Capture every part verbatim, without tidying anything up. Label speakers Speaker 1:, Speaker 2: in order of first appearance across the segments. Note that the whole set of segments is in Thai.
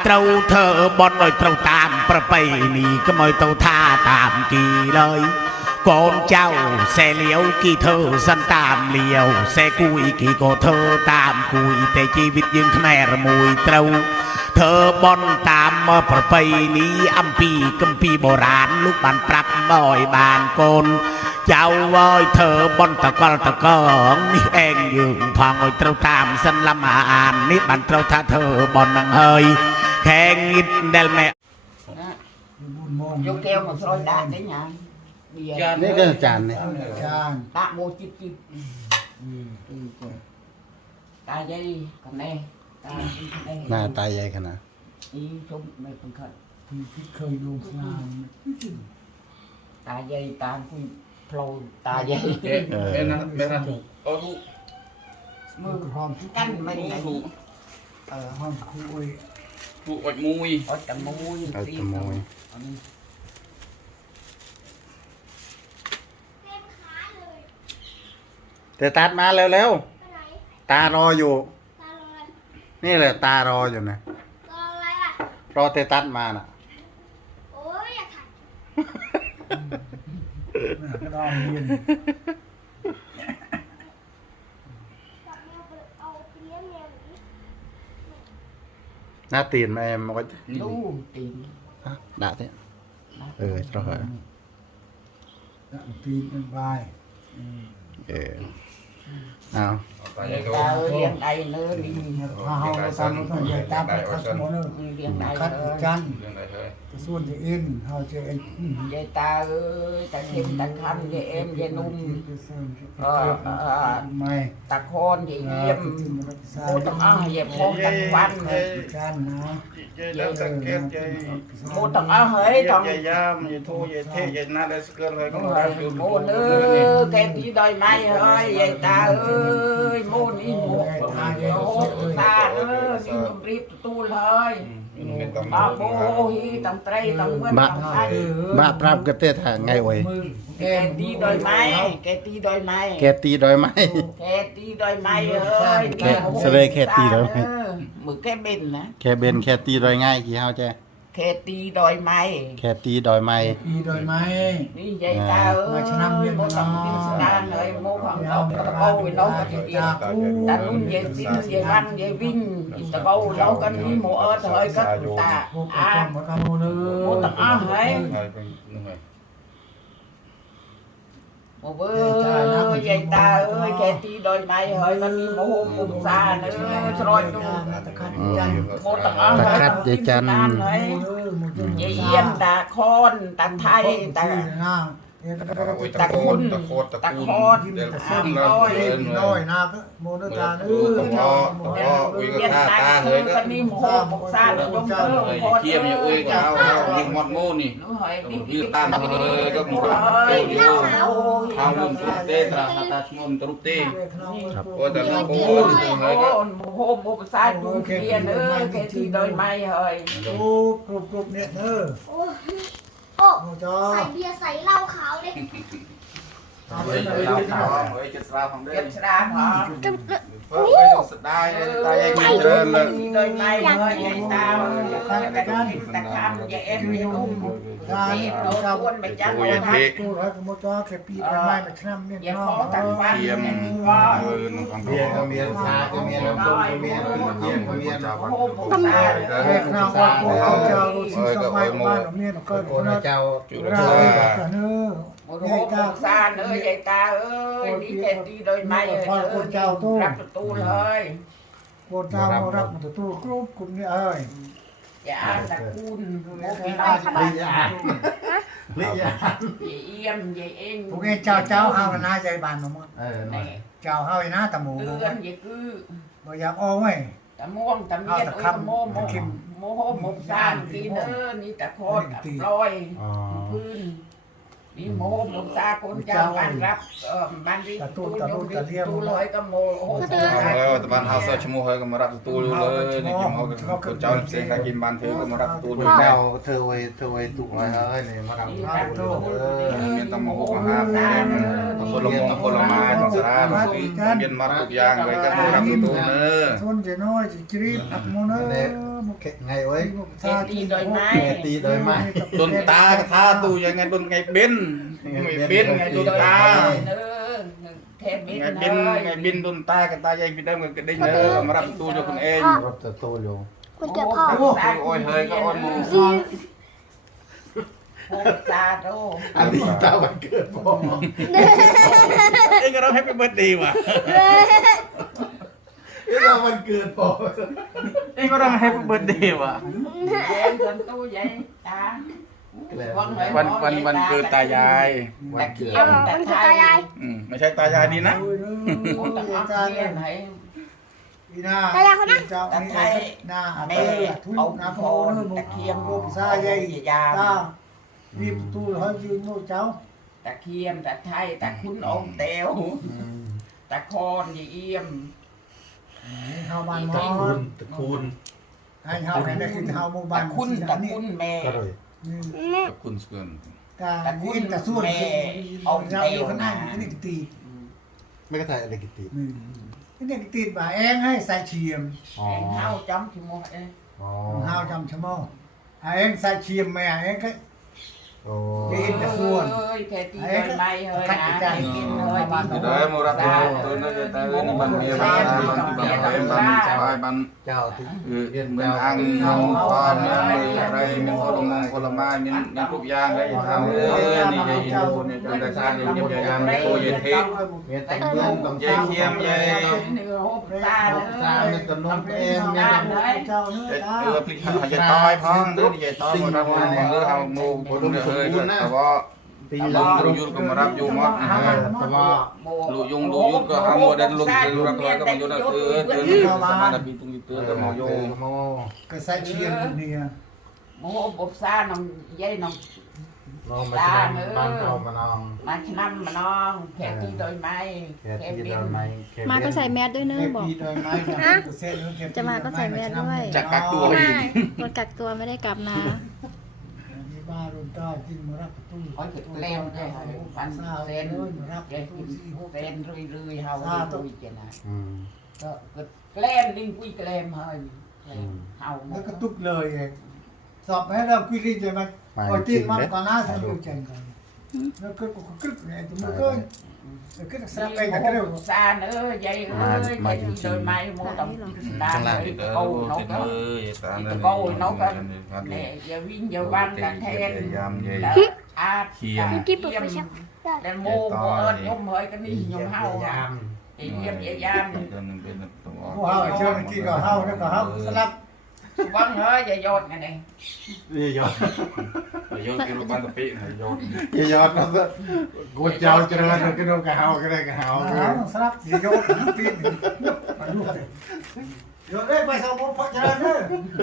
Speaker 1: trâu thơ bọn nói trâu tamประเพณีก็มอยเต้าท่าตามกี่เลยก่อนเจ้าแซ่เลี้ยวกี่เธอสันตามเลี้ยวแซ่กุยกี่ก็เธอตามกุยแต่ชีวิตยังแม่ระมวยเต้าเธอบอนตามมาประเพณีอัมพีกัมพีโบราณลูกบ้านปรับบ่อยบานโกนเจ้าวอยเธอบอนตะกอลตะกองนี่เองยืนพองอยเต้าตามสันละมาอ่านนี่บ้านเต้าท่าเธอบอนนังเฮยแข่งงิดเดลแม่
Speaker 2: vô keo mà rồi đạn đấy nhá
Speaker 3: นี่ก็จานนี่
Speaker 2: tạ mô chip chip ta dây còn đây ta đây
Speaker 3: หน้าตาใหญ่ขนาด
Speaker 2: đi chung mày còn khẩn
Speaker 4: เคยดูสนาม
Speaker 2: ta dây ta quy flow ta dây
Speaker 5: เอ๊ะเอ๊ะนะไม่น่าถูกเอาถูก
Speaker 2: mưa canh mình này
Speaker 5: ถูก
Speaker 4: เออห้องคุย
Speaker 5: ถูกอดมุย
Speaker 2: ở tầm môi
Speaker 3: เอาจมูก แต่ตัดมาเร็วๆตารออยู่ นี่แหละตารออยู่นะ
Speaker 6: รออะไรล่ะ
Speaker 3: รอเตตัดมาน่ะ
Speaker 6: โอ้ยอยากถ่าย
Speaker 4: ก็ดองเย็น
Speaker 6: จับแมวไปเอาไปเลี้ยงแมวหนี
Speaker 3: หน้าตีนมาเอ็มมันก็
Speaker 2: lu tìm
Speaker 3: ด่าเนี่ยเออเราเหรอ
Speaker 4: ปีนบาย
Speaker 3: เออเอา
Speaker 5: ตายใหญ่ก็
Speaker 2: ta ơi liền đây nữa đi
Speaker 4: ถ้าเขาทำต้องใหญ่ตามไปทักหมดเลย
Speaker 2: liền đây
Speaker 4: คัด
Speaker 2: ơi
Speaker 4: จัน
Speaker 5: เรื่องอะไรเฮ้ย
Speaker 4: ส่วนจะอินเขาจะเอ็น
Speaker 2: vậy ta ơi ta thêm ta khăn vậy em vậy nung
Speaker 4: ไม่
Speaker 2: ta khôn vậy yếm cô tầm áo vậy cô tầm văn
Speaker 4: จันนะ
Speaker 5: แล้วสังเกตใจ
Speaker 2: cô tầm áo hơi
Speaker 5: ใหญ่
Speaker 2: thằng
Speaker 5: ใหญ่ยามใหญ่โทใหญ่เท่ใหญ่น่าได้สเกินเลยก็
Speaker 2: đúng
Speaker 5: มา
Speaker 2: rồi mô nữa cái tí đôi may ơi vậy ta ơi mô đi một hô ta nữa đi nhầm rịp tu lời ba bố hi tầm tray tầm nguyên tầm xanh
Speaker 3: บ้าปรับกระเตะทางไงเว้ย
Speaker 2: cái tí đôi may cái tí đôi may
Speaker 3: แกตีโดยไหม
Speaker 2: cái tí đôi may ơi
Speaker 3: Sẽ đây cái tí đôi may.
Speaker 2: mực cái bên nè
Speaker 3: แค่เบนแค่ตีโดยง่ายกี่เฮาแจ้
Speaker 2: cái tí đôi may
Speaker 3: แค่ตีโดยไหม
Speaker 4: ปีโดยไหม
Speaker 2: đi vậy ta ơi mô tầm tiên sang ơi mô khoảng đâu ta câu vì lâu cái chuyện ta luôn về xin về văn về vinh ta câu lâu cái đi mô ơ thời cái ta
Speaker 4: พวกประจำ
Speaker 2: à
Speaker 4: มาทำโมเนอ
Speaker 2: mô tầm áo ấy
Speaker 5: ใช่เป็นหนึ่งไง
Speaker 2: mô bơ vậy ta ơi cái tí đôi mày hơi nó đi mô hôm cùng xa nữa rồi tu
Speaker 4: ตะคัดจัน
Speaker 2: mô tầm áo ấy vậy yên ta khôn ta thay ta
Speaker 5: โอ้ยตะโคตรตะโคตรตะคุ่นเดี๋ยวฟุ้งแล้วเดินเล
Speaker 4: น้อย
Speaker 5: ย
Speaker 4: นะก็โมเนตา
Speaker 5: เออตะพอตะพออุ้ยก็ท่าตาเลยก็
Speaker 2: cái đi mô hôm cùng xa nó giống thơ
Speaker 5: เคียมอยู่อุ้ยก็เอาเอายิงหมดโม่นี่
Speaker 2: nó hỏi
Speaker 5: ยื
Speaker 2: đi
Speaker 5: ดตามเลยก็มีความเต้อยู่ทางมุมตุกเต้ตราตาชมุมตุกเต้โอ้แต่ลูกโอ้ยเลยก็
Speaker 2: hôm hôm xa chung kia nữa cái tí đôi mày hơi
Speaker 4: กรุบกรุบกรุบเนี่ยเนอ
Speaker 6: โอ้โอ้
Speaker 4: โอ้จอ
Speaker 6: ใส่เบียร์ใส่เหล้าขาวเลย
Speaker 5: เฮ้ยเราขาวเฮ้ยจะสลาของเด้
Speaker 2: kết ra hả
Speaker 5: เฮ้ยสดได้ตายยังมีเดินเลย
Speaker 2: đôi mày hơi vậy tao cái ta khăn vậy em vậy ung thì nó cuốn mày chắc nó thắt
Speaker 4: ตัวแล้วก็โมจอแค่ปีไปไม่มาชนะเนี่ย
Speaker 2: vậy
Speaker 4: เนาะ
Speaker 2: khó tặng văn
Speaker 5: เคียม
Speaker 2: có
Speaker 5: เออน้องฟัง
Speaker 3: เมียก็เมียชาก็เมียน้ำตุ้มก็เมียน้ำเยี่ยมก็เมียน้ำ
Speaker 2: hôm hôm xa
Speaker 4: เด็กนางว่าโอ้เจ้าลูกชิ้นสมัยบ้านของเนี่ยเราก็
Speaker 3: โอ้ยเจ้า
Speaker 5: จุด
Speaker 4: เรา
Speaker 5: ซ่า
Speaker 4: ก็เนอ
Speaker 2: một hôm hôm xa nữa vậy ta ơi đi trên đi đôi mày rồi rắp tu thôi
Speaker 4: โคเจ้าโมรับมาตัวกรุบกรุบเนี่ยเอ้ย
Speaker 2: dạ là cun một cái
Speaker 3: ลิ
Speaker 2: đó
Speaker 3: ยาลิยา
Speaker 2: vậy em vậy em
Speaker 4: พวกนี้เจ้าเจ้าเฮากันน่าใจบานมาหมด
Speaker 3: เออหน่อย
Speaker 2: này
Speaker 4: เจ้าเฮาไอ้น้าตะหมู
Speaker 2: cứ anh vậy cứ
Speaker 4: บ่อยากอ้อไว้
Speaker 2: ta muông ta miết ôi mô mô mô hôm một sàn tí nữa đi ta khôn ta lôi
Speaker 3: อ๋อ
Speaker 2: พื้นđi mô một xa con cháu ăn rắp ban đi tu nhung đi tu lôi cái mô hôm
Speaker 5: แล้วตะบันเฮาเซอร์ชมูเฮก็มารับตูเลยนี่กินเฮาก็เจ้าเสียงกินบ้านเธอก็มารับตูด้วย
Speaker 3: เจ้า
Speaker 5: เจ้า
Speaker 3: เธอไว้เธอไว้ตุกไว้เอ้ยนี่มาทำข้าวดูเออ
Speaker 5: មានតំហូបអាហារផ្សេងผลมងผលไม้ចង្ស្រាមានមាត់ទុកយ៉ាងໄວក៏មកรับตูនើ
Speaker 4: ทนจะน้อยจะจรีบอักโมเนอ
Speaker 3: ไงเว้ย
Speaker 2: แค่ตีโดยไม้
Speaker 3: แกตีโดยไม้
Speaker 5: โดนตาท่าตู้ยังไงโดนไงเบนไงเบนไงโดนตา
Speaker 2: เออแค่บิน
Speaker 5: ไง
Speaker 2: เล
Speaker 5: เบน
Speaker 2: ย
Speaker 5: ไงเบนโดนตากันตาใหญ่พี่ได้เงินกระดิ่งเด้อมารับตู้จากคนเอง
Speaker 3: รับจะโตอยู่
Speaker 6: คุณเจ้าพ่อ
Speaker 5: โอ้ยเฮ้ยก็อ่อนมู
Speaker 2: โอ้ตาโต
Speaker 3: อันนี้ตาวันเกิดพ่อ
Speaker 1: เอ้ยก็เราให้เป็นเบิร์ดดีว่ะ
Speaker 3: เอ้ยเราวันเกิดพ่อ
Speaker 5: เอ้ก็เราให้เป็นเบิร์ดดีว่ะ
Speaker 2: แย่จนตู้ใหญ่ตา
Speaker 5: วันวันวันเกิดตายาย
Speaker 3: วั
Speaker 2: ตะ
Speaker 3: น
Speaker 2: เคี
Speaker 3: เกิ
Speaker 2: ย
Speaker 3: ด
Speaker 2: นตะไคร้
Speaker 5: อืมไม่ใช่ตายายนี่นะ
Speaker 2: โอ้ตะเคียนไหน
Speaker 4: อีน่าเจ้านี่หน้า
Speaker 2: แม่
Speaker 4: เตอทุน
Speaker 2: เอา
Speaker 4: น้ำ
Speaker 2: โค
Speaker 4: โพ
Speaker 2: น
Speaker 4: นึง
Speaker 2: ตะเคียน
Speaker 4: รูปซาใหญ่
Speaker 2: ยา
Speaker 4: ตารีบตู้เขายืนโน่เจ้า
Speaker 2: ตะเคียนตะไทยตะคุณองเตียวตะคอนยีเอี่ยม
Speaker 4: เฮาบ้านม
Speaker 3: ตะ
Speaker 4: อ
Speaker 3: คู
Speaker 4: น
Speaker 3: ณตะคูณ
Speaker 4: ให้เฮาแค่ได้คือเฮาหมู่บ้า
Speaker 2: ตะ
Speaker 4: น
Speaker 2: คุณตะคุณแม่
Speaker 3: ก็เลย
Speaker 5: ขอบคุณสกุล
Speaker 4: ตานี่ตาส่วนเจ้าอยู่ข้างหน้านี่ตี
Speaker 3: ไม่ก็ถ่ายอะไรกิติ
Speaker 4: นี่ตีบ่าเองให้ใส่เชียม
Speaker 3: อ๋อ
Speaker 2: เองเฮาจำชิโมเอง
Speaker 3: อ๋อ
Speaker 4: เฮาจำชะโมเองใส่เชียมแม่เองก็
Speaker 3: โอ้
Speaker 2: เอ้ยแค่ตีโดยไม่เฮ้ยนะกินเฮ้ยกิน
Speaker 5: เด้อมารับตู้ตัวนั้นจะตายนี่มันมีบ้านมันที่บ้านบ้านชายบ้าน
Speaker 3: เจ้าที่
Speaker 5: คือเหมือนอ่างน้ำฟ้าเนี่ยอะไรมันคนละมงคนละไม้มันมันทุกอย่างเลยทำเลยนี่ยายอินโดเนี่ยจังได้สร้างยังยังยังโอ้ยเท
Speaker 3: เมียแต่งเงินต้อง
Speaker 5: ยายเคียมยาย
Speaker 2: เนื้อโฮปตา
Speaker 3: ตาเมียตะนุ่มเองเมีย
Speaker 4: เจ้าเนื้อตา
Speaker 5: เออพลิกหายต้อยพ้องเด้อยายต้อยมารับมาเด้อเฮาโมบ่รู้เอ้ยแต่ว่า
Speaker 3: ตี
Speaker 5: ลู
Speaker 3: แล้
Speaker 5: กยุดก็มารับอยู่หมด
Speaker 3: แต่ว่า
Speaker 5: ลูกยงลูกยุดก็หาโมเดินลูกเดินรับก็มาอยู่นั่นคือเดินสมานาปีตรงนี้เตือนก็มาอยู่
Speaker 3: โม
Speaker 4: ก็ใส่เชียมนี่
Speaker 2: โมบซาน้องยายน้อง
Speaker 3: น้องมาชนะบ้านเรามาน้อง
Speaker 2: มาชนะมาน้องแค่ตีโดยไม่
Speaker 3: แค่
Speaker 2: แค่
Speaker 3: ที่
Speaker 2: บิ
Speaker 3: เรา
Speaker 2: น
Speaker 3: ไม่
Speaker 7: มาก็ใส่แมสด้วยเนอะบอก จะมาก็ใส่แมสด้วย
Speaker 5: จากกักตัว
Speaker 7: ไม่
Speaker 5: อีก
Speaker 7: คนกักตัวไม่ได้กลับนะ
Speaker 4: นี่บ้านรุ่นต้าที่มารับประตู
Speaker 2: คอยจะเล่นได้ฟันเซนแกกินเซนรุยรุยเฮารุยเจนะ
Speaker 3: อืม
Speaker 2: ก็แกล้มลิงกุยแกล้มเฮ้ยเฮา
Speaker 4: แล้วก็ตุกเลยสอบให้เราคุยรีจะมาพอจีนมันก่อนหน้าสักดูจังกันแล้วก็ก็กึกเนี่ยตัวมันก็ก็สลับไปกันเร็ว
Speaker 2: ซาเอ้ยยายเอ้ยยายโดยไม่โมต้องตา
Speaker 5: ข้างล่าง
Speaker 2: เลย
Speaker 5: เด้อ
Speaker 2: โก้นก
Speaker 5: เอ้ยตานั่น
Speaker 2: โก้นกกันเนี่ยอย่าวิ่งอย่าวันกันแทน
Speaker 5: ยามใหญ่
Speaker 2: อาเทียมเทียมแต่โมโมเอิญยมเฮ้ยก็นี่ยมเฮา
Speaker 3: ยาม
Speaker 2: เยี่ยมเยี่ยม
Speaker 5: เดินเป็นตัว
Speaker 4: พวกเฮาเชื่อที่ก็เฮาแล้วก็เฮาสลับ
Speaker 2: วันเฮ้ยอย่าโยนไงนี่
Speaker 3: นี่ยอด
Speaker 5: โยนกิโลบันตะปีโยน
Speaker 3: นี่ยอดนะกูเจ้าเจริญก็ดูกะเฮาก็ได้กะเฮา
Speaker 4: เฮาสลับอย่าโยนปีนมาดูเลยโยนได้ไปสองคนพอเจริญเด้อ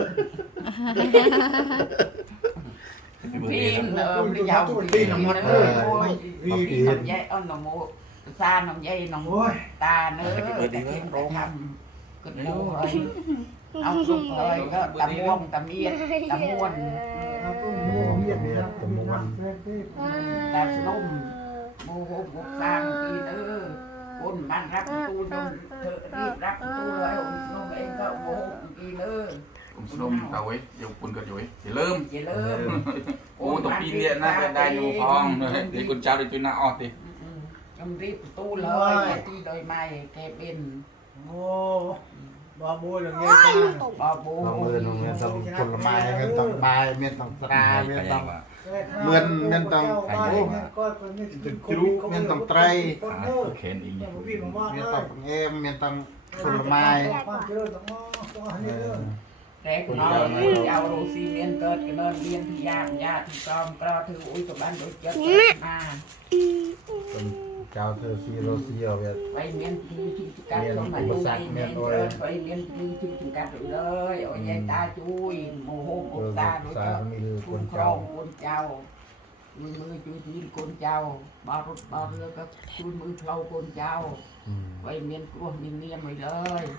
Speaker 2: ปีนเออปีนยาวปีนน้ำมันเออปีนน้ำใหญ่อ้อนน้ำโมซาน้ำใหญ่น้ำตาเนื้อแต่เทียมโรงทำกึศโมเฮ้ยเอาสุกเลยก็ตะม่วงตะเมียดตะม่วน
Speaker 4: เอาตุ้มโม่เมียดนี่นะตุ้มมันเต้เต้
Speaker 2: ตะนุ่มโมโหบกสร้างปีนเออคนมันรักตูนมเธอรีบรักตูเลยนุ่มเองก็โมโหปีนเออ
Speaker 5: ผมสนมเอาไว้เดี๋ยวคุณก็อยู่อย่าเริ่ม
Speaker 2: อย่าเริ่ม
Speaker 5: โอ้ตัวปีเนี่ยน่าจะได้อยู่พองเลยเดี๋ยวคุณเจ้าได้จุนหน้าออดดิ
Speaker 2: จำรีบตู้เลยแกตีโดยไม่แกเป็น
Speaker 4: โอ้บาบูอย่างเงี้ยจ้า
Speaker 2: บาบู
Speaker 3: ต้องมือต้องเมียต้องผลไม้เมียต้องใบเมียต้องตราเมียต้อง เงินเงินต้อง
Speaker 4: ไข่โอ้ก็เป็นนี่ถึงครู
Speaker 3: เมียต้องไตร
Speaker 5: เข็นอีก
Speaker 4: อย่างพี่ผมว่า
Speaker 3: เมีย
Speaker 4: เล
Speaker 3: ต้อย งเอ็มเมียต้องผลไม้
Speaker 4: ความเจริญต้องต้องให้เรื่อง
Speaker 2: แต่น้องเอาโรซีเรียนเกิดกันเนินเรียนที่ยามยาที่กรอมกรอถืออุ้ยกับบ้านโดยเจ็บมา
Speaker 3: เจ้าเธอซีโรซีเอาเวีย
Speaker 2: ไปเมียนที่ที่การชมมาดูไปเมียนเดินไปเมียนที่ที่ที่การเลยโอ้ยตาจุยโมโหอกตาโดยเจ็บคุณครองคุณเจ้ามือมือจุยที่คุณเจ้าบารถบารเรือก็จุยมือเราคุณเจ้าไปเมียนกลัวเมียนเนียมไปเลย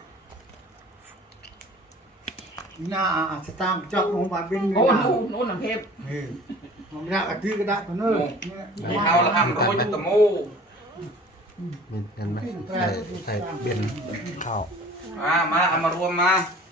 Speaker 4: หน้าสตางค์จับลงมาเป็น
Speaker 2: โอ้นู่นนู่นน้ำเพชร
Speaker 4: นี่ผมอยากอธิกระดาษตัวนู้น
Speaker 5: มีเฮาละห้ามโรยตะมู
Speaker 3: เห็นไหมใส่ใส่เบียนข้าว
Speaker 5: มามาเอามารวมมา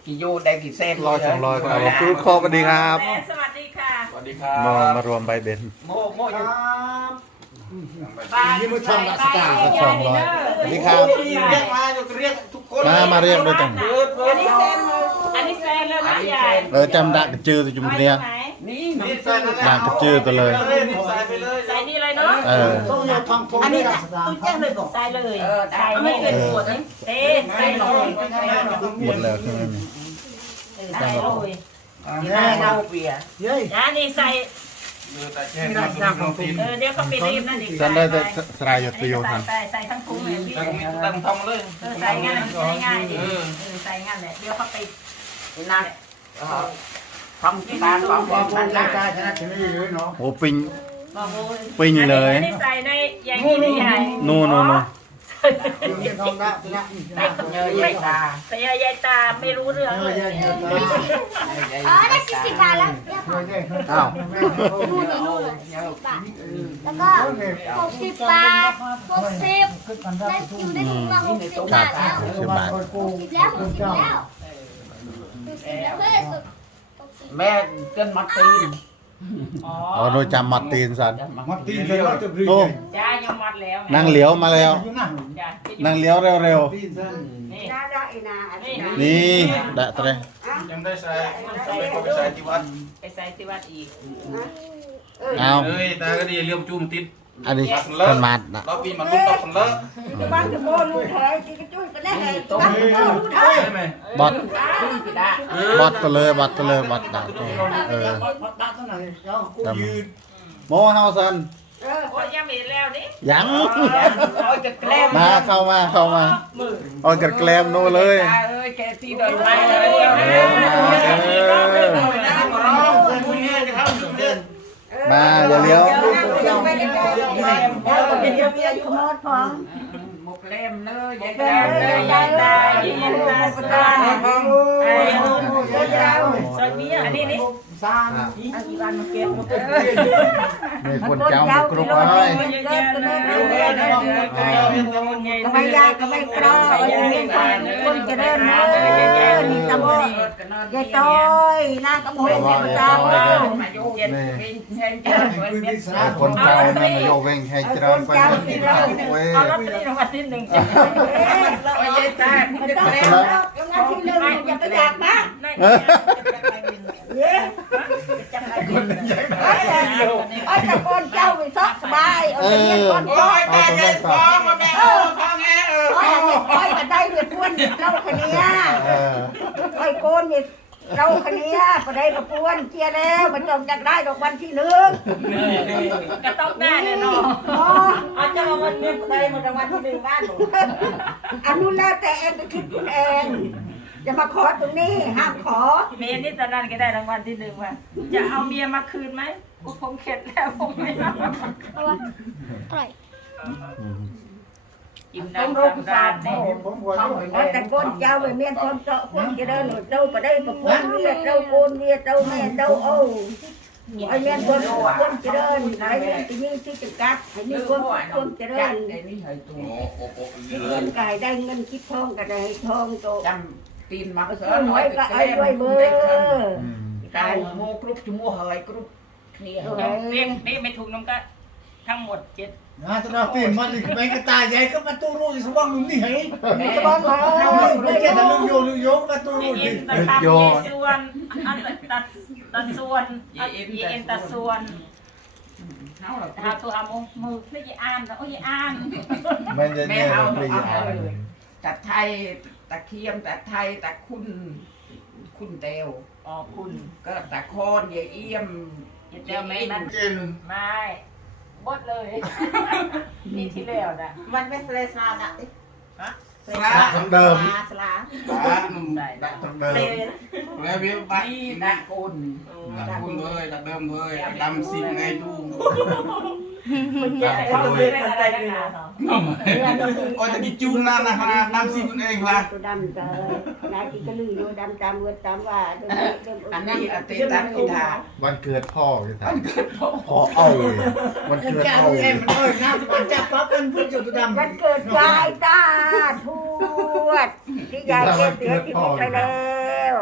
Speaker 2: กี่โยได้กี่เส้น
Speaker 3: ร้อยสองร้อยครับครูคอสวัสดีครับ
Speaker 8: สวัสดีค่ะ
Speaker 5: สวัสดีครับ
Speaker 3: มามารวมใบเบน
Speaker 2: โมโมอยู่
Speaker 8: บ้านมือชมรัชกาล
Speaker 3: สองร้อยสวัสดีครับ
Speaker 5: เรียกมาอยู่เรียกทุกคน
Speaker 3: มามาเรียกด้วยกัน
Speaker 5: เปิดเปิด
Speaker 8: อันนี้แซนเลยอันนี้แซนเลยนะยาย
Speaker 3: เออจำดักกระจือตัวจุ่มเนี้ย
Speaker 2: นี่
Speaker 5: นี่ใส่นั่นแหละ
Speaker 3: ด่างกระจือตัวเลย
Speaker 5: ใส่ไปเลย
Speaker 8: ใส่นี่เลยเนาะ
Speaker 3: เออ
Speaker 4: ต้องยาทองทอง
Speaker 8: อัน
Speaker 4: นี่
Speaker 8: นี้
Speaker 4: นะ
Speaker 8: ตุ้งแจ้งเลยบอกใส่เลยใส่ไม่เป็นขวดนี่เต้ใส่เลย
Speaker 3: หมดแล้วใช่ไหมนี่
Speaker 8: ใส่เลย
Speaker 2: แม่เน่าเปีย
Speaker 4: เย้ย
Speaker 8: อันนี้ใส่
Speaker 5: เออแต่แค่นั้นก็ต้องตีน
Speaker 8: เออเดี๋ยวก็ไปรีบนั่นอีก
Speaker 3: ฉันได้แต่สลายหยดประโยชน์
Speaker 8: ใส่
Speaker 3: ทัน
Speaker 8: ใส่ใส่ทั้งถุงเลยพี่
Speaker 5: ตั้งตั้งทองเลย
Speaker 8: เออใส่ง่ายใส่ง่ายดิเออใส่ง่ายแหละเดี๋ยวเขาไป
Speaker 2: นั่นทำตาของ
Speaker 4: ว่า
Speaker 2: มัน
Speaker 4: ราย
Speaker 2: นะ
Speaker 4: การชนะชนะเลยเนาะ
Speaker 3: โอ้ปิง
Speaker 8: บอกโอ้ย
Speaker 3: ปิ้งเลย
Speaker 8: อันนี้ใส่ในอย่างนี้นี่ใหญ่
Speaker 3: นู่นนู่นนู่น
Speaker 4: ทองได้นะ
Speaker 2: เยอะแยะตา
Speaker 8: แต่ยายตาไม่รู้เรื่อง
Speaker 4: เย
Speaker 8: เล
Speaker 4: อะ
Speaker 8: ย
Speaker 4: แยะเยอะตา
Speaker 6: อ๋อได้สี่สิบบาทแล้วเรียบ
Speaker 4: เย
Speaker 6: ร้อ
Speaker 4: อะ
Speaker 6: ย
Speaker 4: แยะ
Speaker 3: อ้าว
Speaker 6: นู่นเลยนู่นเลยบาทแล้วก็หกสิบบาทหกสิบได้คิวได้ถึงมาหกสิบบาทแล้ว
Speaker 3: สิบบาท
Speaker 6: หกสิบแล้วหกสิบแล้วหกสิบแล้วเพื่อนสุด
Speaker 2: แม่เกินมาตีน
Speaker 8: อ๋อ
Speaker 3: อ๋อโนจำมัดตีนสัน
Speaker 4: มาตีเสร็จแล้วจะรี
Speaker 3: โน่
Speaker 8: ยายยังมัดแล้ว
Speaker 3: นางเหลียวมาแล้ว
Speaker 8: ยาย
Speaker 3: นางเหลียวเร็ว
Speaker 4: ตีเส้น
Speaker 8: นี่
Speaker 6: ได้ได้นะนี่
Speaker 3: ๆ นี่ดะเตร
Speaker 5: ยังได้ใส่ใส่ไปใส่ที่วัด
Speaker 8: ไปใส่ที่วัดอีก
Speaker 3: เอา
Speaker 5: เฮ้ยตาก็ดีเลี้ยมจุ่มติด
Speaker 3: อันนี้คนมัดนะ
Speaker 5: เราปีมันรุ่นตอกสันเลอะ
Speaker 6: บ้านจะโบลูกเธอจีกระจุยไปได้ไงบ้านจะโบลูกเธอ
Speaker 5: ใช่ไหม
Speaker 3: บอด
Speaker 2: ตีนกี่ดา
Speaker 3: บอดตัวเลยบอดตัวเลยบอดดะตัวเออ
Speaker 4: ดักเท่าไหร่เจ้ากูยืน
Speaker 3: โมเฮาสัน
Speaker 8: โอ้ยยังไม่แล้วนี่
Speaker 3: ยัง
Speaker 2: โอ้ยจะแกล้ม
Speaker 3: มาเข้ามาเข้ามาเอากระแกลมโนเลย
Speaker 2: ตาเอ้ยแกตีโดยไม่เลย
Speaker 3: เออมาเออมาอย่าเลี้ยว
Speaker 2: หมกเล่มเนื้อยายแก
Speaker 8: เอ
Speaker 2: ล้ม
Speaker 8: อ
Speaker 2: เนื้อย
Speaker 8: าย
Speaker 2: าย
Speaker 8: ตา
Speaker 2: ตาย
Speaker 8: ยายตาสตาไอ้ซอยนี้อันนี้นี่
Speaker 4: สาม
Speaker 8: อันนี้วันมาเก็บมา
Speaker 3: มีคนเจ้ามากรุ๊ปเอ้ย
Speaker 8: ก็ไม่ยากก็ไม่กรอคนจะเดินมานี่ตำบลยายต้อยนางกำมลเป็นเจ้า
Speaker 2: มาโยนเป็นแห่งเจ้าเหมือนเป็น
Speaker 3: ไอ้คนเจ้านั่นโยเวงให้เจริญไปจนกินข้าวเว้ย
Speaker 8: เอาลอตเตอรี่รางวัลที่หนึ่ง
Speaker 2: โอ้ยยายตาจะแกล้ม
Speaker 6: งานที่หนึ่งอย่าไปอยากนะ
Speaker 3: คนใหญ่มา
Speaker 6: ไอ้ตะโกนเจ้าไปซอกสบายเออเนี่ยคน
Speaker 2: โอ้ยแม่ยายฟ้องมาแม่โอ้ท้องแง่เออ
Speaker 6: โอ้ยโอ้ยแต่ได้เดือดพ้วนเราคนนี้
Speaker 3: เออ
Speaker 6: โอ้ยโกนเนี่ยเราคนนี้ก็ได้ประพวนเจียแล้วมันจงจักได้ดอกวันที่หนึ่ง
Speaker 8: ก็ต้องได้แน่นอน
Speaker 6: อ๋อ
Speaker 8: เอาจะมาวันนี้ได้มารางวัลที่หนึ่งบ้านหนู
Speaker 6: อันนู้นแล้วแต่เองไปคิดคุณเองอย่ามาขอตรงนี้ห้ามขอ
Speaker 8: เมียนี่ตอนนั้นก็ได้รางวัลที่หนึ่งว่ะจะเอาเมียมาคืนไหมผมเข็ดแล้วผมไม่เอา
Speaker 6: อะไร
Speaker 8: อิ่มน้ำสำราญเนี่ย
Speaker 4: ผมหัว
Speaker 2: ท้อง
Speaker 4: ด้วย
Speaker 2: เหมือน
Speaker 6: แต่โกนเจ้าไปเมียนความเจาะคนจะได้หนูเจ้าไปได้ประพวนเมียเจ้าโกนเมียเจ้าแม่เจ้าโอ้ไอ้เมียนคนคนจะเดินไอ้เมียนจะยืนที่จะกัดไอ้นี่คนคนจะเดิน
Speaker 2: ไอ้นี่ให้ตัว
Speaker 5: โอ้โห
Speaker 6: เงินกายได้เงินคิดทองก็ได้ทองโต
Speaker 2: จำตีนมาเสื
Speaker 6: เออหวยก็ไอ้ด้วยเบอร์
Speaker 2: กายโมกรุบจมูกเฮยกรุบเนี่ย
Speaker 8: เรียกนี่ไม่ถูกน้องก็ทั้งหมดเจ็ด
Speaker 4: นะตอนนั้นเป็นมันอีกเป็นกระต่ายใหญ่ก็มาตู้รู้สว่างนี่เฮ้ย
Speaker 6: มีสบองมา
Speaker 4: ไม่แค่ทะลุโยลุโยมาตู้
Speaker 8: ยี
Speaker 4: รู้
Speaker 8: อิ
Speaker 4: ดิ
Speaker 8: นตัดตัดยีส่วนอันตัดตัดส่วนยีอินตัดส่วนหาตัวเอามือเพื่อจะอ่านแล้วโอ้ยอ่าน
Speaker 3: มันจะ
Speaker 2: แม่
Speaker 3: เนี่ย
Speaker 2: เอา
Speaker 3: ปริย
Speaker 2: เอา
Speaker 3: า
Speaker 2: เลยตัดไทยตะเคียมตัดไทยตัดคุณคุณเตว
Speaker 8: อ๋อคุณ
Speaker 2: ก็ตะคอนยายเอี่ยม
Speaker 8: อย่าเจอไม่นั่นไม่บดเลยนี่ที่แล้วนะ
Speaker 6: มันเป็นเลสลาดะ
Speaker 5: สลา
Speaker 3: ทั้งเดิม
Speaker 6: สลา
Speaker 5: สลาหนุ่ม
Speaker 8: ได้ได้
Speaker 3: ทั้งเดิม
Speaker 5: แล้วพี่บ้าน
Speaker 2: นี่ตะกุน
Speaker 5: ดักคุณเลยดักเดิมเลยดำสิไงดู
Speaker 8: เจ็บเขาเป็นอะไรกันนะเนาะ
Speaker 5: โอ้ยตะกี้จูนนั่นนะฮะดำสิคุณเองละ
Speaker 6: ตัวดำจะนายที่กระลืออยู่ดำตามเวทตามว่า
Speaker 2: อันนี้อติตันกิทา
Speaker 3: วันเกิดพ่อพี่ถามพ่อเอาเลยวันเกิด
Speaker 4: แก
Speaker 3: พ่อ
Speaker 4: เอ็มมันเอ้ยน้ำมันจับปั๊บมันพุ่งจุดดำ
Speaker 6: วันเกิดยายตาทวดที่ยายเสียชีวิตไปแล้ว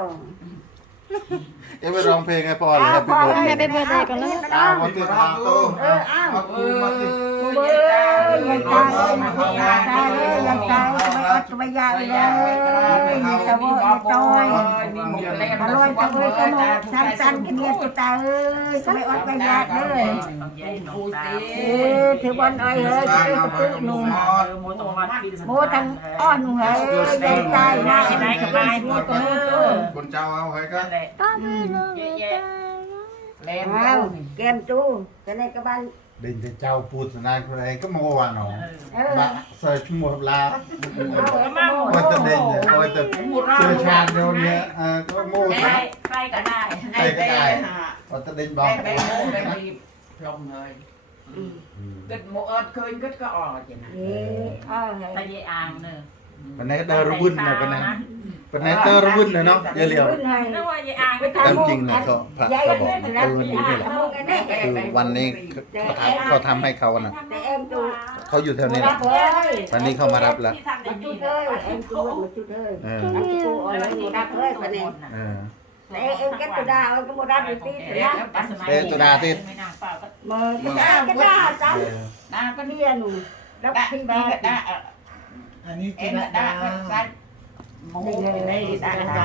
Speaker 3: เอ๊ะไปร้องเพลงให้พ่อเลยให้ไปเบิร์ด
Speaker 7: ให้ไปเบิร์ดเดย์ก่อนเลย
Speaker 3: อ้าววันที่ทางตู้
Speaker 6: เอออ้าว
Speaker 5: เออมาติ
Speaker 6: เบ้ยยังตายเลยยังตายเลยยังตายไม่อดไม่ยากเลยตะโวยตอยมาลอยตะโวยตะโนสันสันกินเงียบตาเอ้ยไม่อดไม่ยากเลยเออถือบอลอ้อยเฮ้ยจะได้กระตุ้นหนุ่มโมทั้งอ้อนหนุ่มเฮ้ยยังตายนะไหนก็ไปพูดกันเลย
Speaker 5: คนเจ้าเอาให้กัน
Speaker 7: ก็ไม่รู้เลย
Speaker 2: Lên
Speaker 6: อ้าว
Speaker 2: đâu
Speaker 6: เกมจูจะในกระบาล
Speaker 3: เดินเจ้าพูดสนานคนไหนก็มาว่าหนอ
Speaker 6: เออ
Speaker 3: มาใส่ชั่วโมงลา
Speaker 6: มาหมด
Speaker 3: ว่าจะเด่นเนี่ยว่าจะเชื่อชาญเดียวเนี่ยเออก็โม่
Speaker 8: ใครใครก็ได้
Speaker 3: ใครก็ได้ว่าจะเด่นบอก
Speaker 2: Bé bé mô bé đi lòng hơi Kịch mô ớt khơi kịch có ỏ chứ nè
Speaker 6: นี่อ้าว
Speaker 8: ตะเยอ่างเนอะ
Speaker 3: วันไหนก็เดินระวุ่นเนี่ยวันไหนวันไหนเดินระวุ่นเนี่ยเนาะอย่าเหลียว
Speaker 8: นึกว่าเยอ่างไป
Speaker 3: ตามจริงเนี่ยเขาพระเขาบอกเออนี่นี่แหละคือวันนี้เขาทำเขาทำให้เขาน่ะ
Speaker 6: แต่เอ็มจู
Speaker 3: เขาอยู่แถวนี้
Speaker 6: รั
Speaker 3: นะ
Speaker 6: บเลย
Speaker 3: วันนี้เขามารับแล้ว
Speaker 8: ที่ทำได้
Speaker 6: มา
Speaker 8: ดี
Speaker 6: จุดเลยเอ็มจูมาจุดเลย
Speaker 3: เออ
Speaker 6: รับจูเอาเลยมารับเลยปะเนี่ย
Speaker 3: เออ
Speaker 6: แต่เอ็มแกตุดาเอาก็มารับอยู่ที่ถึงนะ
Speaker 3: เอ๊ะตุลาที่
Speaker 8: ไม่น่าเปล่าก็
Speaker 6: มือก็ได้ก็ได้จ้ะ
Speaker 3: เออ
Speaker 2: Đa
Speaker 6: ก็
Speaker 2: có
Speaker 6: เรียนหนูรับ
Speaker 2: Đa
Speaker 6: ที่
Speaker 2: đi
Speaker 6: บ้าน
Speaker 2: cái đa
Speaker 4: อันนี้กิน
Speaker 2: Em là
Speaker 4: ดา
Speaker 2: đa có xanh Mô cái này đa đa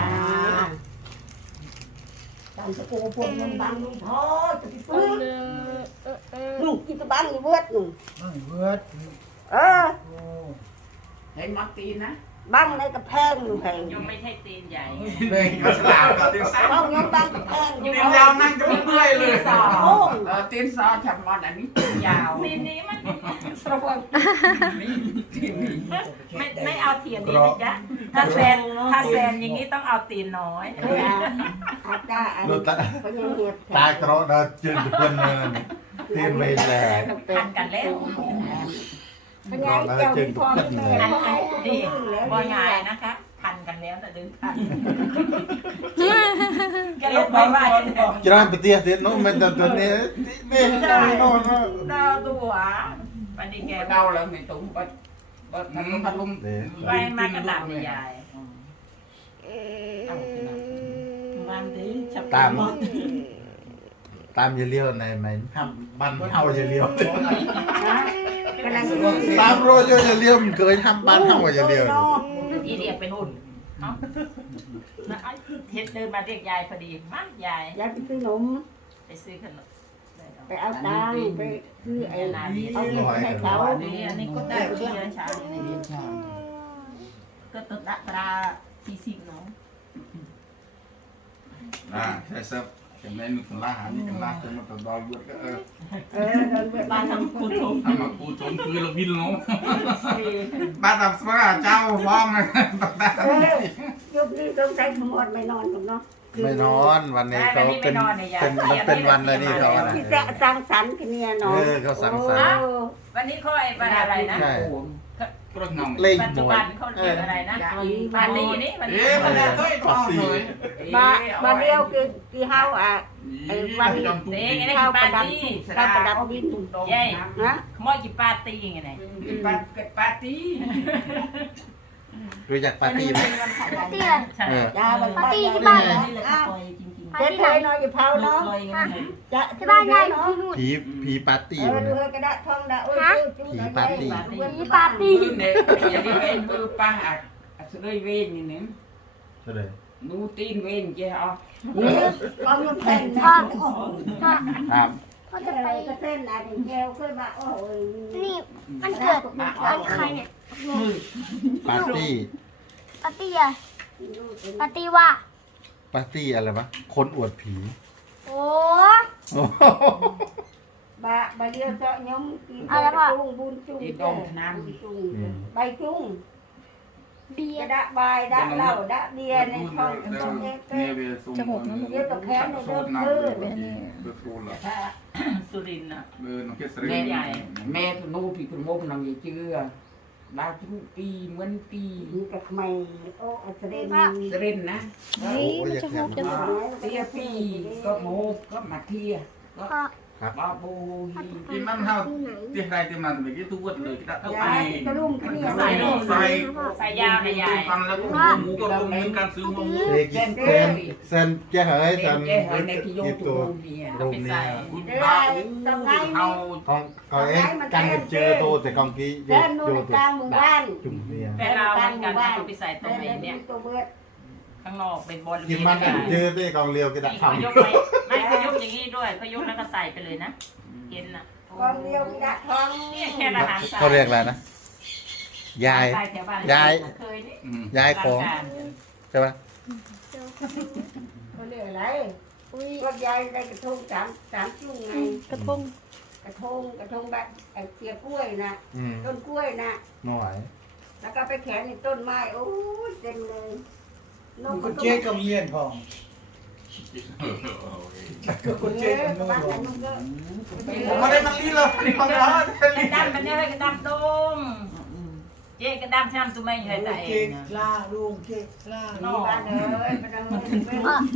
Speaker 6: ตามสกูพวกมันบังลูกพ่อจะไปฟื้นลูกกินตะบังอยู่เวิร์ดหนู
Speaker 4: ไม่เวิร์ด
Speaker 6: เออ
Speaker 4: โอ้
Speaker 2: Thấy mắt tin á
Speaker 6: บังในกระแพงหนูแพง
Speaker 8: ยังไม่ใช่ตีนใหญ่
Speaker 5: เลยก็สลามกับตีสาม
Speaker 6: บ้องยังบังกระแพงอยู่
Speaker 5: ตีนยาวนั่งจะไม่เมื่อยเลย
Speaker 6: โอ้ง
Speaker 2: Ờ tin sao chặt mòn là nít giàu
Speaker 8: ตีนนี้มัน
Speaker 2: Sao không Tin đi
Speaker 8: ไม่ไม่เอาเทียนนี้นะจ๊ะถ้าแซนถ้าแซนอย่างนี้ต้องเอาตีนน้อย
Speaker 6: อาจารย์อัน
Speaker 3: ลูกตา
Speaker 6: ก็ยังเหียบ
Speaker 3: ตากระเดินจืดคนเลยตีนเวรแหลก
Speaker 8: ทันกันแล้ว
Speaker 6: พญายเจ้าที่พ่อที่แม่
Speaker 8: อัน
Speaker 6: เขาให้
Speaker 8: นี้
Speaker 6: ทุก
Speaker 8: ดี
Speaker 6: ที่แล้ว
Speaker 8: บ่ง่ายนะคะทันกันแล้วแต่เดินทันแกลบไปว่า
Speaker 3: จะได้ไปเตี้ยเสียโน้มมันตัวนี้ไม่ไม่โน่น
Speaker 8: ดาวตัววันนี้แก
Speaker 2: Đau là mày tụng bật Bật thật luôn thật luôn
Speaker 8: ไปมากระดับใหญ่ บางทีจับ
Speaker 3: ตามตามอย่าเลี้ยวในในห้ามบ้านเฮาอย่าเลี้ยว
Speaker 6: กำลัง
Speaker 3: ตามโรยอย่าเลี้ยวมันเคยห้ามบ้านเฮาอย่าเลี้ยว
Speaker 8: อีเดียเป็นอุ่นเนาะเฮ็ดเดินมาเรียกยายพอดีมากยาย
Speaker 6: ยายไปซื้อนม
Speaker 8: ไปซื้อขนม
Speaker 6: ไปเอาตังค์ไปซื้อไอ้เอาเงินให้เขา
Speaker 8: อันนี้อันนี้ก็ได้เพื่อนชาในเรียนชาก็ตัดตราสี่สิบเนาะ
Speaker 5: อ่าใช่เซิร์ฟเป็นเมนูกันล่าหานี่กันล่าจนมาตัดดอยเวิร์ดก็เออ
Speaker 6: เออเดินไปบ้านทำคุณ
Speaker 5: ทำมากูจนคือเราพินลงบ้านทำสมัครเจ้าพร้อมเลยตัดได้
Speaker 6: เออยุบนี้ต้องใช้ขมวดไม่นอนกับเนาะ
Speaker 3: ไม่นอนวันนี้เขาเป็นเป็นมันเป็นวันอะไรนี่เขาอะ
Speaker 6: ที่จะสร้างสรรค์กันเนี่ยเนาะ
Speaker 3: เออเขาสังสรรค์
Speaker 8: วันนี้ค่อยวันอะไรนะ
Speaker 3: ใช่
Speaker 5: ก็ต้องนำ
Speaker 3: เล่ง
Speaker 8: ปัจ
Speaker 3: หม
Speaker 8: จุ
Speaker 3: ด
Speaker 8: บันเขาเรียกอะไรนะปาร์ตี้นี่มัน
Speaker 5: เอ๊ะมันได้ด้วยก็เอาเลย
Speaker 6: มามาเดียวคือที่เฮาอ่ะไอ้วัน
Speaker 5: จำตุ้
Speaker 8: เด็ก
Speaker 5: ง
Speaker 8: ไง
Speaker 6: เฮา
Speaker 8: ปา
Speaker 6: ประ
Speaker 8: ร์
Speaker 6: ดับ
Speaker 8: ตี้
Speaker 6: เฮาประดับบิน
Speaker 8: ยัย
Speaker 6: นะ
Speaker 8: ขโมยกี่ปาร์ตี้ไงไหน
Speaker 2: Bật cái party
Speaker 3: รู้จักปาร์ตี้ไหม
Speaker 7: ปาร์ตี้อะไร
Speaker 8: ใช่
Speaker 3: เออ
Speaker 6: จ้ามัน
Speaker 7: ปาร์ตี้ที่บ้านเหรอ
Speaker 6: อ้าว
Speaker 7: ปาร์
Speaker 6: เจ๊
Speaker 7: ตี้
Speaker 6: ไท
Speaker 7: ไหน
Speaker 6: ยน้อยอย่าเผาเนาะจะ
Speaker 7: ที่บ้านยายอยู่ที่นู่น
Speaker 3: ผีผีปาร์ตี้
Speaker 6: เออ
Speaker 3: มัน
Speaker 6: ดู
Speaker 3: เนี่ย
Speaker 6: กระดาษทองดาโอ้ยจุ๊
Speaker 7: ผีปาร์ตี้
Speaker 2: Bư nè Giờ đi về bư pa à Sẽ đi về như nè
Speaker 3: ใช่เลย
Speaker 2: Nú tin về như thế hả
Speaker 6: กองเงินเป็น
Speaker 7: พ่อ
Speaker 6: นะ
Speaker 7: พ่อ
Speaker 3: ครับ
Speaker 7: พ่อ
Speaker 6: จะ
Speaker 7: จะ
Speaker 6: ไป
Speaker 7: ไป
Speaker 6: กระเส้นอะไรเจลเคยมาโอ้ย
Speaker 7: นี่มันเกิดวันใครเนี่ย
Speaker 3: ปาร์ตี้
Speaker 7: ปาร์ตี้อะปาร์ตี้ว่า
Speaker 3: ปาร์ตี้อะไรวะคนอวดผี
Speaker 7: โอ้
Speaker 3: โอ้โห
Speaker 6: บะบะเลียวเจาะย้อมกินจุ้งบุญจุ้ง
Speaker 2: Đi
Speaker 6: จุ้ง
Speaker 2: đông nam
Speaker 6: ใบจุ้ง
Speaker 7: เบีย
Speaker 6: กระ
Speaker 7: ร์
Speaker 6: ดาษใบดาเหล้าดาเบียร์ในช่องตรงนี้ก็
Speaker 5: เนี่ยเบียร์ซูมเบียร์ตะแคงในเรื่องคือเบียร์ซูมละ
Speaker 8: สุรินทร์อ่ะ
Speaker 5: เออน้องเกสรี
Speaker 2: Mẹ Mẹ tụi nô thì tụi mô làm gì chưa Ba chú ti Mân ti
Speaker 6: มีกับใหม่โอ้อัศเรน
Speaker 2: Sẽ lên nè
Speaker 7: นี่มันจะหกจะหก
Speaker 2: Tia pi Có mô Có mặt thia
Speaker 7: พ่อ
Speaker 3: คครับ
Speaker 2: บาบู
Speaker 5: ที่มันเฮาที่ใครที่มันไปที่ทุกวันเลยที่ทุก
Speaker 6: ยา
Speaker 5: ปี
Speaker 6: ยกระลุ่มขึ้น
Speaker 8: ใส่
Speaker 5: ใส่
Speaker 8: ใส่ยาวนะยาย
Speaker 5: ฟันแล้วก็หมูก็เหมือนการซื้อหมู
Speaker 3: เด็กเซนเซนเจ้าเฮ้ยเซน
Speaker 2: เจ๊เฮ้ยในที่โย
Speaker 3: กี่
Speaker 2: ตู
Speaker 3: ตัว
Speaker 2: เมีย
Speaker 3: รูปนี้
Speaker 5: คุณป้าเฮา
Speaker 3: ของเขาเองกันกันเจอตัวแต่กองกี้โย
Speaker 6: แค่นู่
Speaker 3: โย
Speaker 6: น
Speaker 3: ตัว
Speaker 6: กลางหมู่บ้าน
Speaker 3: จุ่มเนี่ย
Speaker 8: แต่เราเหมือนกันเราไปใส่ตรงไหนเนี่ย
Speaker 6: ตัวเบิด
Speaker 8: ข้างนอกเป็นบอล
Speaker 3: กินมันกันเจอที่กองเลียวกิน
Speaker 8: นี่เขา
Speaker 3: ทำ
Speaker 8: ยกไปไม่เขายกอย่างนี้ด้วยเขายกแล้วก็ใส่ไปเลยนะเย็นนะ
Speaker 6: กองเดียวมีดักทอง
Speaker 8: นี่แค่อาหารใส่
Speaker 3: เขาเรียกอะไรนะยาย
Speaker 8: ใส่แถวบ้าน
Speaker 3: ยาย
Speaker 8: เคยนี่
Speaker 3: ยายของใช่ไหม
Speaker 6: เขาเรียกอะไรรถยายได้กระทงสามสามจุ่งไง
Speaker 7: กระทง
Speaker 6: กระทงกระทงแบบไอ้เกียกล้วยนะ
Speaker 3: อืม
Speaker 6: ต้นกล้วยนะ
Speaker 3: หน่อย
Speaker 6: แล้วก็ไปแขวนในต้นไม้โอ้ยเต็มเลย
Speaker 4: มันก็เจ๊กับเมียนพองก็คนเจ๊กับมือ
Speaker 6: บ้าน
Speaker 4: พ
Speaker 6: ไหน
Speaker 4: อง
Speaker 6: มันก็
Speaker 5: ไม่ได้มันลีเลยนี่มันร้อน
Speaker 8: กระดำมันเนี่ยกระดำดงเจ๊กระดำช้ำตุ้มไม่ใช่ไหน
Speaker 4: เจ๊กล้าลุงเจ๊กล้า
Speaker 6: มีบ้านเอ้ยมันเอาไปเป็น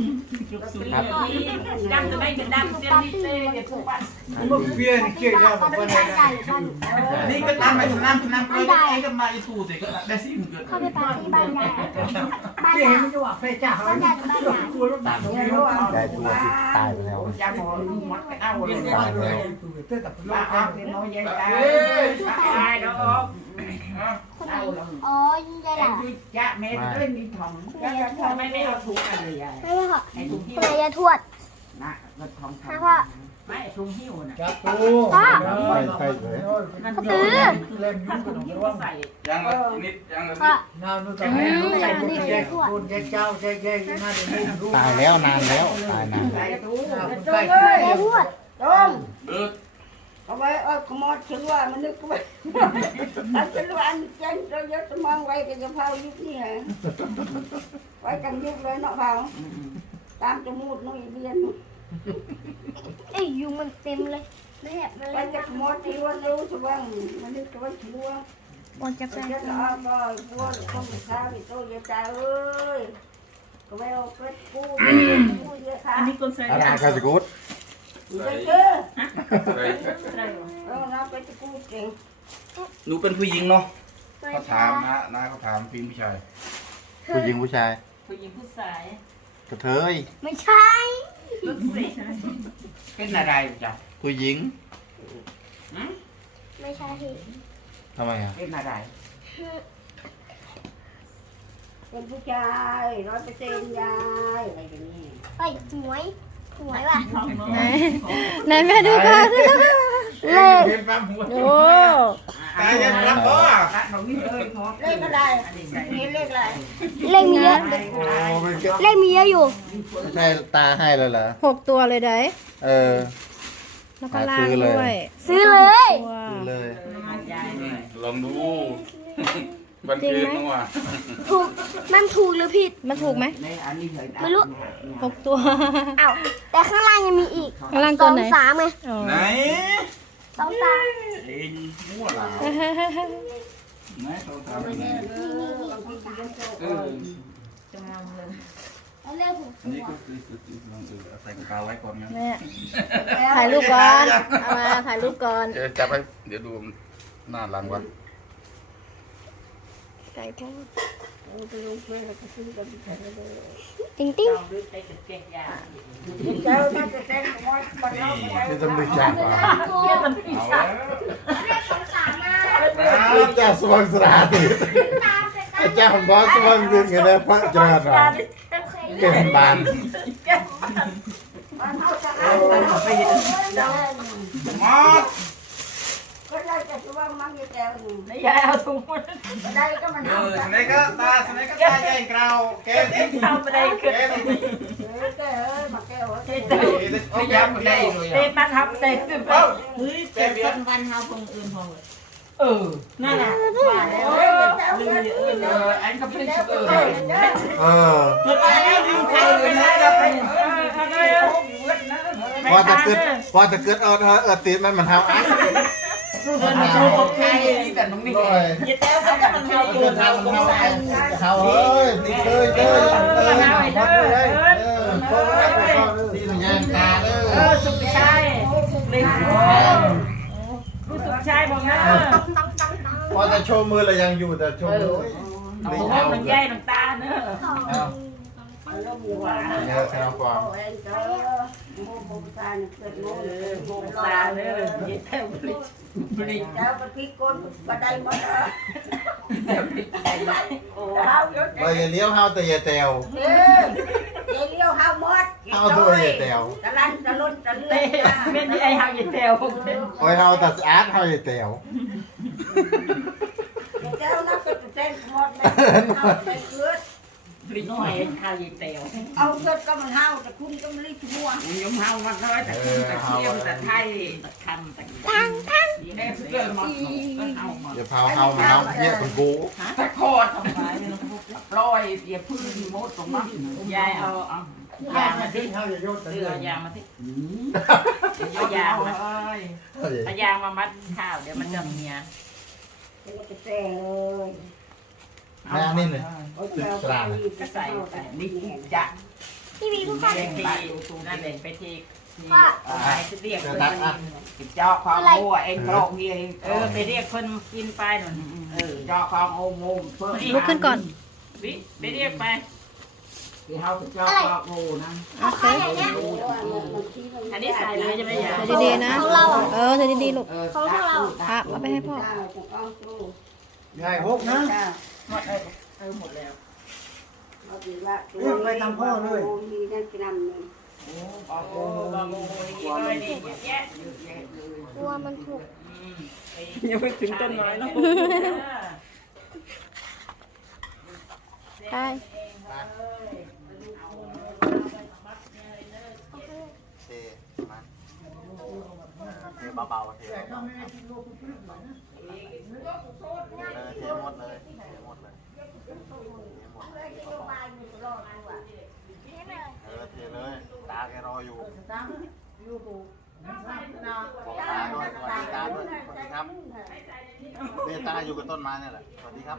Speaker 8: ดำตุ้มไม่กระดำเจ้าที่เจ๊เดี๋ยวทุกวัน
Speaker 4: มันเปลี่ยนเจ๊แล้วมันก็ได้
Speaker 5: นี่ก็ตามไปน้ำน้ำก็ได้ก็มาอีทูแต่ก็ได้สิเกิด
Speaker 7: เข้าไปปาร์ตี้บ้านยายบ้าน
Speaker 4: เจ๊
Speaker 7: ยาย
Speaker 4: มันจะว่าเพชรจ้า
Speaker 7: บ้านยายบ้านยาย
Speaker 4: ตัวรถดับ
Speaker 6: เดี๋ยวรู้เอา
Speaker 3: ยายตัวที่ตายไปแล้ว
Speaker 2: ยาบอลมัดไปเอาเลย
Speaker 3: ตายไปแล้ว
Speaker 4: เต้แต่เป็นร
Speaker 2: บ้า
Speaker 4: ถ
Speaker 2: เอาเป็นน้อยใหญ่ตา
Speaker 8: ตายแล้วออก
Speaker 2: เอาลง
Speaker 7: อ๋อยาย
Speaker 2: ไอ้
Speaker 7: ล่ะ
Speaker 2: ที่ยะเม็ดด้วยมีทองทองไม่ไม่เอาถุงอะไรใหญ่
Speaker 7: ไม่ใช่ค่ะ
Speaker 2: ไอ้ถุง
Speaker 7: ค
Speaker 2: ที่
Speaker 7: นไหนยายทวด
Speaker 2: นะเงินทองท
Speaker 7: ค่ะ
Speaker 2: อง
Speaker 7: พ่อ
Speaker 2: ไม่ถุงหิ้วน่ะ
Speaker 4: จับตัวเล่มยุ่งกับน้อง
Speaker 8: ใส่
Speaker 5: ยังละนิดยังละ
Speaker 7: พ่อ
Speaker 5: นิด
Speaker 4: น้านู่นตอนนี้แยกคนแยกเจ้าแยกแยกน่าจะรู้รู้
Speaker 3: ตายแล้วนานแล้วตายนาน
Speaker 2: ใส่ตู้
Speaker 6: จงเลย
Speaker 7: ยายทวด
Speaker 6: จง
Speaker 5: เบิด
Speaker 6: เอาไว้เอาขมอดถึงว่ามันนึกไว้ทำเป็นวันเจนเราเยอะสมองไว้ก็จะเผายุคนี้ฮะไว้กันยุคเลยเนาะเผาตามจมูกน้องอีเบียน
Speaker 7: เอ้ยยุงมันเต็มเลยไม่แบบมัน
Speaker 6: ไว้
Speaker 7: เล่น
Speaker 6: จะขมอดที่ว่ารู้สว่างมันนึกว่าชัว
Speaker 7: บอลจะ
Speaker 6: จะ
Speaker 7: เป็น
Speaker 6: จะเอาก็ชัวต้องข้าวอีโต้ยาจ่าเอ้ยก็ไม่เอาเป็ดกู้กู้เยอะค่ะ
Speaker 8: อันนี้คนใส่
Speaker 3: อะไรกันสิกูด
Speaker 6: เยอะเยอะ
Speaker 5: ใส่
Speaker 6: เออน้าเป็ดกู้เก่ง
Speaker 5: หนูเป็นผู้หญิงเนาะเขาถามนะนะเขาถามพี่ผู้ชาย
Speaker 3: ผู้หญิงผู้ชาย
Speaker 8: ผู้หญิงผู้ชาย
Speaker 3: กระเทย
Speaker 7: ไม่ใช่
Speaker 8: ลูกศิษย์
Speaker 2: เป็นอะไรจ้ะ
Speaker 3: ผู้หญิง
Speaker 7: ไม่ใช่
Speaker 3: ทำไมอ่ะ
Speaker 2: เป็นอะไร
Speaker 6: เป็นผู้ชายร้อยเปอร์เซ็นต์ยายอะไรอย่างนี้
Speaker 7: เฮ้ยหวยหวยว่ะ
Speaker 8: ไหน
Speaker 7: ไหนแม่ดูก่อนเลข
Speaker 5: เป็นปั๊มหัว
Speaker 7: โอ้
Speaker 5: ตายยังรับบ่
Speaker 2: พระหนูนี่เอ้ยหมอ
Speaker 6: เลขอะไรนี่เลขอะไร
Speaker 7: เลขมีเยอะ
Speaker 3: โอ้ไม่เก็
Speaker 7: เลขมีเยอะอยู่
Speaker 3: ไม่ใช่ตาให้เลยเหรอ
Speaker 9: หกตัวเลยได้
Speaker 3: เออ
Speaker 9: แล้วก็ล่างด้วย
Speaker 7: ซื้อเลย
Speaker 9: ว้า
Speaker 3: ซื้อ
Speaker 9: ว
Speaker 3: เลย
Speaker 8: ยายด้วย
Speaker 5: ลองดูบันเทิงมั้งวะ
Speaker 7: ถูกมันถูกหรือผิด
Speaker 9: มันถูกไหม
Speaker 2: ในอันนี้เลย
Speaker 7: ไม่รู้
Speaker 9: หกตัว
Speaker 7: อ้าวแต่ข้างล่างยังมีอีก
Speaker 9: ข้างล่าง
Speaker 7: ส
Speaker 9: ตัว
Speaker 7: อง
Speaker 9: ไหน
Speaker 7: สามไง
Speaker 9: อ๋อ
Speaker 5: ไหน
Speaker 7: สองสาม
Speaker 5: เอ็งมั่วหลาไหนเขาถามไปไหนเออ
Speaker 7: แล้วเลขถูก
Speaker 5: อันนี้ก็คือคือลองเออใส่กระเป๋าไว้ก่อนงั้น
Speaker 9: แม่ถ่ายรูปก่อนเอามาถ่ายรูปก่อน
Speaker 5: เดี๋ยวจับไปเดี๋ยวดูหน้าหลังวะ
Speaker 7: ไก่ทอด
Speaker 6: ไปลงเฟซก็ซื้อกันไปเลย
Speaker 7: ติ้งติ้ง
Speaker 8: เราด้วยไปเก็บยา
Speaker 6: เจ้าน่าจะแต่งขโมยบ้านเราไป
Speaker 3: ไม่ต้องดูจักว่ะ
Speaker 8: เกี่ยวกับพี่
Speaker 5: เอา
Speaker 8: ชา
Speaker 5: แล้ว
Speaker 7: สองสามมา
Speaker 3: ดูจักสว่างสราติไอ้เจ้าของบอสสว่างจริงไงนะพระเจริญอ่ะเก่งบาน
Speaker 6: บ้านเราจะเอาบ้านเราไปเห็น
Speaker 5: มอด
Speaker 6: ก็ได้จะสว่างมั่งยี่แก้วหนึ่ง
Speaker 8: ในยายเอาถุงมัน
Speaker 6: ก็ได้ก็มัน
Speaker 5: เอ
Speaker 6: เอา
Speaker 5: อ
Speaker 6: แต่
Speaker 5: สไนก็ตาสไนก็ตาใหญ่กราวแกนี่
Speaker 8: เอาไปได้คือ
Speaker 5: แกนี่
Speaker 6: เออแก้วเอ้ยมาแก้วเอ้ย
Speaker 8: เจ๊เต้
Speaker 5: ไม่ย้ำได้เลย
Speaker 8: เต้มันทับเต้ขึ้นไป
Speaker 5: เฮ้ยแต่เบียร์
Speaker 2: วันเฮาคงอื่นพอเลย
Speaker 8: เออนั่นแหละว่าแล้ว
Speaker 6: เอ้ยแก้ว
Speaker 2: ลื
Speaker 6: เอ้
Speaker 2: ม
Speaker 6: ย
Speaker 2: เออเอออันก็เป็นเออ
Speaker 3: เออ
Speaker 2: ไปแล้วลืมใครเลยนะเราไปเออเออ
Speaker 3: พอจะเกิดพอจะเกิดเออเออเออตีนมันมันเท้าอ่ะ
Speaker 2: เออโชว์ใครที่แต่ตรงนี้
Speaker 3: ด้วย
Speaker 2: ยี่แต้วเขาจะมันเฮา
Speaker 3: เกิดเท้ามันเท้าอ่ะเท้าเอ้ยตีเคยเคยเออพอเลยเออพอเลยพอเลยตีมันยางตาเลย
Speaker 8: เออสุขชัย
Speaker 6: เ
Speaker 8: เลยรู้สึกใช่บอกนะ
Speaker 3: พอจะโชว์มือเรายังอยู่แต่โชว์มือ
Speaker 8: โอ้โหมันใหญ่น้ำตาเนอะ
Speaker 3: เยอะครับปอ
Speaker 6: โอ้ยเจ้าโมโหตาเกิดโม
Speaker 8: เออโบกตาเนอะยิ่งแถวบลิชบลิช
Speaker 6: เจ้าไปพิกลบันไดหมดเลย
Speaker 8: แถวบลิชใหญ่ไหมโอ้
Speaker 6: เท้าเยอะ
Speaker 3: เราอย่าเลี้ยวเฮาแต่อย่าแตว
Speaker 6: เออเดี๋ยวเลี้ยวเฮาหมด
Speaker 3: เฮาตัวอย่าแตว
Speaker 6: ตะลันตะลุนตะเลื่
Speaker 8: เต้
Speaker 6: อน
Speaker 8: เม่นที่ไอ้หางยิ่งแถว
Speaker 3: โอ้ยเฮาแต่สะอาดเฮาอย่าแตว
Speaker 6: เจ้านักศึกษาหมดเลยเอาไปเกิด
Speaker 8: บลิชหน่อยหางยิ่งแถว
Speaker 6: เอาเกิดก็มันเฮาแต่คุณก็ไม่ได้ชั่ว
Speaker 2: ยมเฮามันน้อยแต่คุณแต่เที่ยวแต่ไทย
Speaker 8: คำแต่
Speaker 7: ตั้งตั้ง
Speaker 2: แม่เกิดมาก็เฮามา
Speaker 3: อย่าพาเฮามาเฮาเยี่ยคนกู
Speaker 2: แต่โคตรทำไมปล่อยอย่าพื้นมดตรงนั้น
Speaker 8: ยายเอาเอายางมาที่
Speaker 4: เฮาอย่าโยน
Speaker 8: เสื้อยางมาที่
Speaker 2: เอายาวเลย
Speaker 8: เอายางมามัดข้าวเดี๋ยวมันจะเมีย
Speaker 6: ๆเป็นกระแสเลย
Speaker 3: แม่นี่เลย
Speaker 6: โอ้ยเจ้าไปก็ใส่ไป
Speaker 2: นี่จะ
Speaker 7: พี่วีทุกคน
Speaker 8: เด็กทีนั่นเด็กไปทีที่ไปเรียก
Speaker 3: เจอ
Speaker 8: คน
Speaker 3: ตักอ่ะ
Speaker 2: เจาะความโง่เองกรอกเงี้ย
Speaker 8: เออไปเรียกคนกินไปหน่อยเออ
Speaker 2: เจาะความโง่โง่เพิ่ม
Speaker 7: ลุกขึ้นก่อน
Speaker 8: วิไปเรียกไป
Speaker 2: ที่เฮาเจาะความโง่นะ
Speaker 7: โอเค
Speaker 8: อันนี้ใส่เลยจะไม่ยา
Speaker 7: ใส่ดีๆนะ เออใส่ดีๆลูก
Speaker 2: ของเรา
Speaker 7: ครับเอาไปให้พ่อ
Speaker 4: ใหญ่หกนะ
Speaker 8: หมดเลยเออหมดแล้ว
Speaker 6: มีนั่นกินน้ำเลย
Speaker 8: โอ้โหบาโมเลยนี่เยอะแยะ
Speaker 7: กลัวมันถูก
Speaker 8: ยังไม่ถึงต้นน้อยแล้ว
Speaker 7: ไป
Speaker 3: เทมันเทเบาๆเทเบาๆเทหมดเลยเทหมดเลยเทหมดเออเทเลยตาแกรออยู่บอกตาด้วยสวัสดีตาด้วยสวัสดีครับเนี่ยตาอยู่กับต้นไม้นี่แหละสวัสดีครับ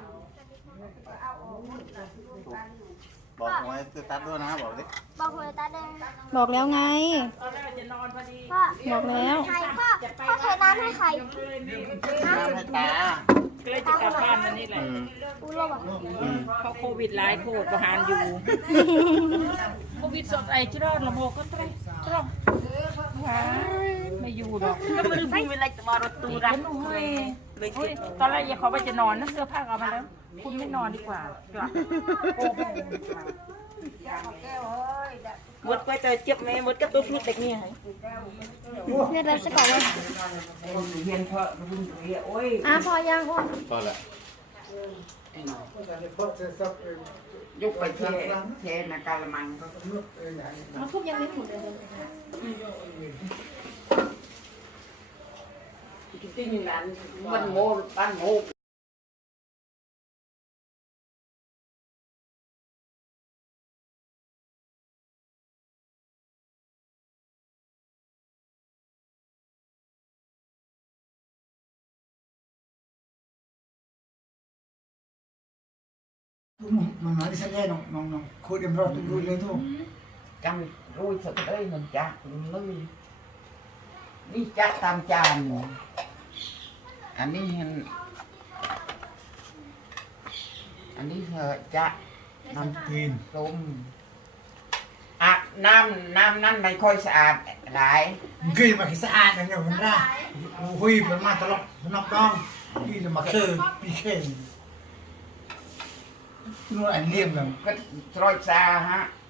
Speaker 3: บอกหวยคือตัดด้วยนะบอกดิ
Speaker 7: บอกหวยตาแดงบอกแล้วไง
Speaker 8: ตอนแรกจะนอนพอดี
Speaker 7: พ่อบอกแล้วใครพ่อพ่อเทน้ำให้ใคร
Speaker 3: น้ำให้ตา
Speaker 8: ก็เลยจะกลับบ้านวันนี้แหละ
Speaker 3: อืม
Speaker 7: อู้รบอ่ะ
Speaker 3: อืม
Speaker 8: เพราะโควิดหลายโคตรประหารอยู่ โควิดสดไอจิรอดระบบก็ตรตรไม่อยู่หรอกก็ไม่รู้พี่เวลาจะมารถตู้รักเลยเลยตอนแรกยังเขาไปจะนอนนะเสื้อผ้าเอามาแล้ว คุณไม่นอนดีกว่าจ้ะหมดไปแต่เจ็บไหมหมดก็ตัวพูดแต่เนี่ย
Speaker 7: เนี่ยเราจะก่อนเลย
Speaker 2: เรียนเพราะรุ่นเรียโอ้ย
Speaker 7: อ่ะพอยังพ่อ
Speaker 3: ก็แหละ
Speaker 2: ยกไปเทเทนกาลมัง
Speaker 7: มันทุบยังไม่หมดเลย
Speaker 2: จริงๆนั้นมันโมบ้านโม
Speaker 4: มันมาที่ใช้น้องน้องน้องโคตรเอ็มรอดดูเลยทุก
Speaker 2: จังรู้สักได้มันจักเลยนี่จักตามจานอันนี้เห็นอันนี้เหอะจักน้ำ
Speaker 4: กิน
Speaker 2: ต้มอาบน้ำน้ำนั้นไม่ค่อยสะอาดหลาย
Speaker 4: กินมาขี้สะอาดนะเนี่ยมันได้หุยมันมาตลอดมันนับต้องกินมาเคือมีเข่งนู่นอันเลี้ยงเลย
Speaker 2: ก็ตรอยซาฮะ